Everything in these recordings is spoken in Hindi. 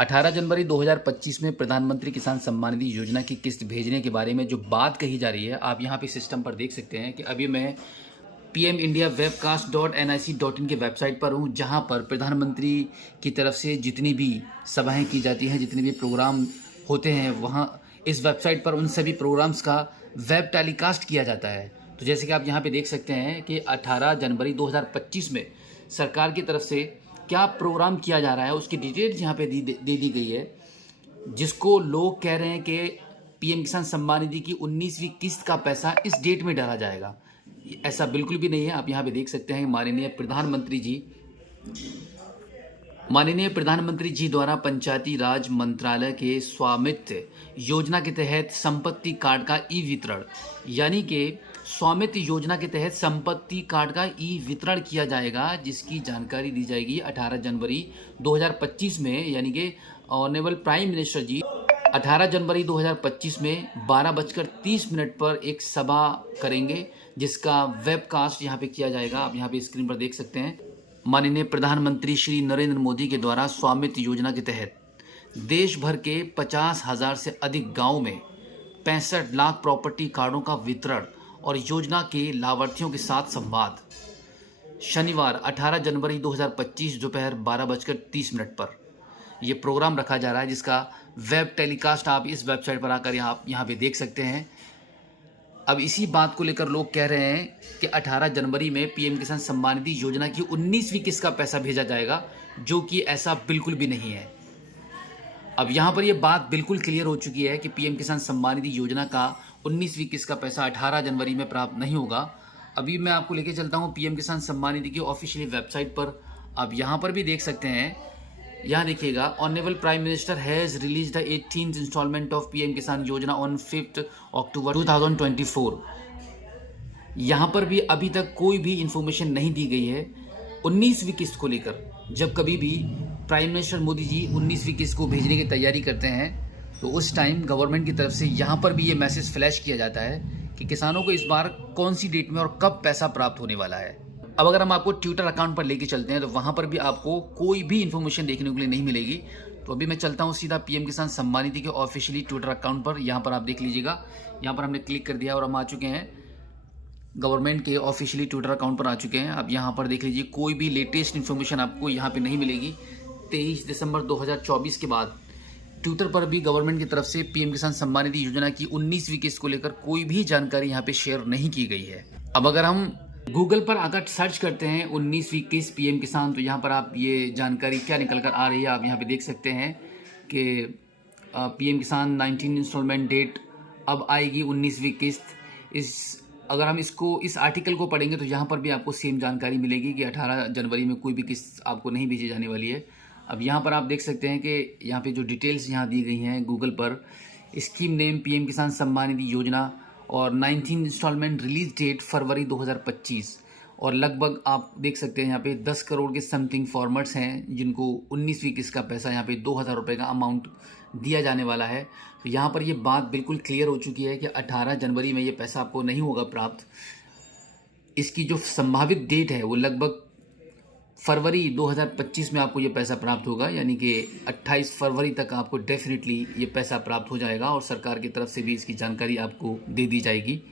18 जनवरी 2025 में प्रधानमंत्री किसान सम्मान निधि योजना की किस्त भेजने के बारे में जो बात कही जा रही है, आप यहाँ पे सिस्टम पर देख सकते हैं कि अभी मैं pmindiawebcast.nic.in के वेबसाइट पर हूँ, जहाँ पर प्रधानमंत्री की तरफ से जितनी भी सभाएं की जाती हैं, जितने भी प्रोग्राम होते हैं, वहाँ इस वेबसाइट पर उन सभी प्रोग्राम्स का वेब टेलीकास्ट किया जाता है। तो जैसे कि आप यहाँ पे देख सकते हैं कि 18 जनवरी 2025 में सरकार की तरफ से क्या प्रोग्राम किया जा रहा है, उसकी डिटेल्स यहाँ पे दे दी गई है, जिसको लोग कह रहे हैं कि पीएम किसान सम्मान निधि की 19वीं किस्त का पैसा इस डेट में डाला जाएगा। ऐसा बिल्कुल भी नहीं है। आप यहाँ पे देख सकते हैं माननीय प्रधानमंत्री जी द्वारा पंचायती राज मंत्रालय के स्वामित्व योजना के तहत संपत्ति कार्ड का ई वितरण, यानी कि स्वामित्व योजना के तहत संपत्ति कार्ड का ई वितरण किया जाएगा, जिसकी जानकारी दी जाएगी 18 जनवरी 2025 में, यानी कि ऑनरेबल प्राइम मिनिस्टर जी 18 जनवरी 2025 में 12:30 पर एक सभा करेंगे, जिसका वेबकास्ट यहाँ पे किया जाएगा। आप यहाँ पे स्क्रीन पर देख सकते हैं। माननीय प्रधानमंत्री श्री नरेंद्र मोदी के द्वारा स्वामित्व योजना के तहत देश भर के 50,000 से अधिक गाँव में 65 लाख प्रॉपर्टी कार्डों का वितरण और योजना के लाभार्थियों के साथ संवाद शनिवार 18 जनवरी 2025 दोपहर 12:30 पर यह प्रोग्राम रखा जा रहा है, जिसका वेब टेलीकास्ट आप इस वेबसाइट पर आकर यहाँ पे देख सकते हैं। अब इसी बात को लेकर लोग कह रहे हैं कि 18 जनवरी में पीएम किसान सम्मान निधि योजना की 19वीं किस्त का पैसा भेजा जाएगा, जो कि ऐसा बिल्कुल भी नहीं है। अब यहाँ पर यह बात बिल्कुल क्लियर हो चुकी है कि पीएम किसान सम्मान निधि योजना का 19वीं किस्त का पैसा 18 जनवरी में प्राप्त नहीं होगा। अभी मैं आपको लेके चलता हूँ पीएम किसान सम्मान निधि की ऑफिशियली वेबसाइट पर। आप यहाँ पर भी देख सकते हैं, यहाँ देखिएगा, honourable prime minister has release the 18th instalment of PM Kisan Yojana on 5 अक्टूबर 2024। यहाँ पर भी अभी तक कोई भी इंफॉर्मेशन नहीं दी गई है 19वीं किस्त को लेकर। जब कभी भी प्राइम मिनिस्टर मोदी जी 19वीं किस्त को भेजने की तैयारी करते हैं, तो उस टाइम गवर्नमेंट की तरफ से यहाँ पर भी ये मैसेज फ्लैश किया जाता है कि किसानों को इस बार कौन सी डेट में और कब पैसा प्राप्त होने वाला है। अब अगर हम आपको ट्विटर अकाउंट पर लेके चलते हैं, तो वहाँ पर भी आपको कोई भी इन्फॉर्मेशन देखने के लिए नहीं मिलेगी। तो अभी मैं चलता हूँ सीधा पीएम किसान सम्मान निधि के ऑफिशियली ट्विटर अकाउंट पर। यहाँ पर आप देख लीजिएगा, यहाँ पर हमने क्लिक कर दिया और हम आ चुके हैं गवर्नमेंट के ऑफिशियली ट्विटर अकाउंट पर आ चुके हैं। अब यहाँ पर देख लीजिए, कोई भी लेटेस्ट इन्फॉर्मेशन आपको यहाँ पे नहीं मिलेगी। 23 दिसंबर 2024 के बाद ट्विटर पर भी गवर्नमेंट की तरफ से पीएम किसान सम्मान निधि योजना की 19वीं किस्त को लेकर कोई भी जानकारी यहाँ पे शेयर नहीं की गई है। अब अगर हम गूगल पर आकर सर्च करते हैं 19वीं किस्त पीएम किसान, तो यहाँ पर आप ये जानकारी क्या निकल कर आ रही है, आप यहाँ पे देख सकते हैं कि पीएम किसान 19 इंस्टॉलमेंट डेट अब आएगी 19वीं किस्त। अगर हम इस आर्टिकल को पढ़ेंगे तो यहाँ पर भी आपको सेम जानकारी मिलेगी कि 18 जनवरी में कोई भी किस्त आपको नहीं भेजी जाने वाली है। अब यहाँ पर आप देख सकते हैं कि यहाँ पे जो डिटेल्स यहाँ दी गई हैं गूगल पर, स्कीम नेम पीएम किसान सम्मान निधि योजना और 19 इंस्टॉलमेंट रिलीज डेट फरवरी 2025, और लगभग आप देख सकते हैं यहाँ पे 10 करोड़ के समथिंग फॉर्मर्स हैं, जिनको 19वीं किस्त का पैसा यहाँ पे 2,000 रुपये का अमाउंट दिया जाने वाला है। तो यहाँ पर ये बात बिल्कुल क्लियर हो चुकी है कि 18 जनवरी में ये पैसा आपको नहीं होगा प्राप्त। इसकी जो संभावित डेट है वो लगभग फरवरी 2025 में आपको ये पैसा प्राप्त होगा, यानी कि 28 फरवरी तक आपको डेफिनेटली ये पैसा प्राप्त हो जाएगा और सरकार की तरफ से भी इसकी जानकारी आपको दे दी जाएगी।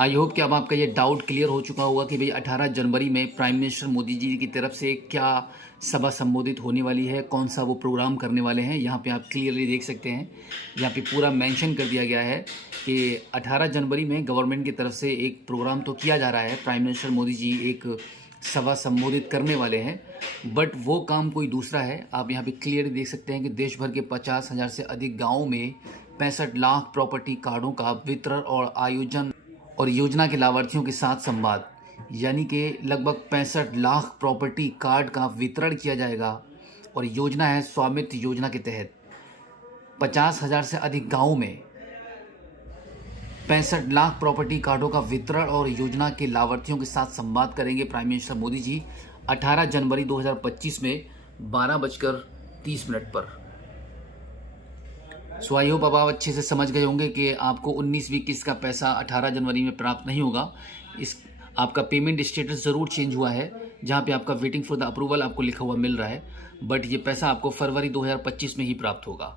आई होप कि अब आपका ये डाउट क्लियर हो चुका होगा कि भाई 18 जनवरी में प्राइम मिनिस्टर मोदी जी की तरफ से क्या सभा संबोधित होने वाली है, कौन सा वो प्रोग्राम करने वाले हैं। यहाँ पे आप क्लियरली देख सकते हैं, यहाँ पे पूरा मेंशन कर दिया गया है कि 18 जनवरी में गवर्नमेंट की तरफ से एक प्रोग्राम तो किया जा रहा है, प्राइम मिनिस्टर मोदी जी एक सभा संबोधित करने वाले हैं, बट वो काम कोई दूसरा है। आप यहाँ पे क्लियरली देख सकते हैं कि देश भर के 50,000 से अधिक गाँवों में 65 लाख प्रॉपर्टी कार्डों का वितरण और आयोजन और योजना के लाभार्थियों के साथ संवाद, यानी कि लगभग 65 लाख प्रॉपर्टी कार्ड का वितरण किया जाएगा। और योजना है स्वामित्व योजना के तहत 50,000 से अधिक गाँवों में 65 लाख प्रॉपर्टी कार्डों का वितरण और योजना के लाभार्थियों के साथ संवाद करेंगे प्राइम मिनिस्टर मोदी जी 18 जनवरी 2025 में 12:30 पर। सो आई होप अब आप अच्छे से समझ गए होंगे कि आपको 19वीं किस्त का पैसा 18 जनवरी में प्राप्त नहीं होगा। आपका पेमेंट स्टेटस ज़रूर चेंज हुआ है, जहाँ पे आपका वेटिंग फॉर द अप्रूवल आपको लिखा हुआ मिल रहा है, बट ये पैसा आपको फरवरी 2025 में ही प्राप्त होगा।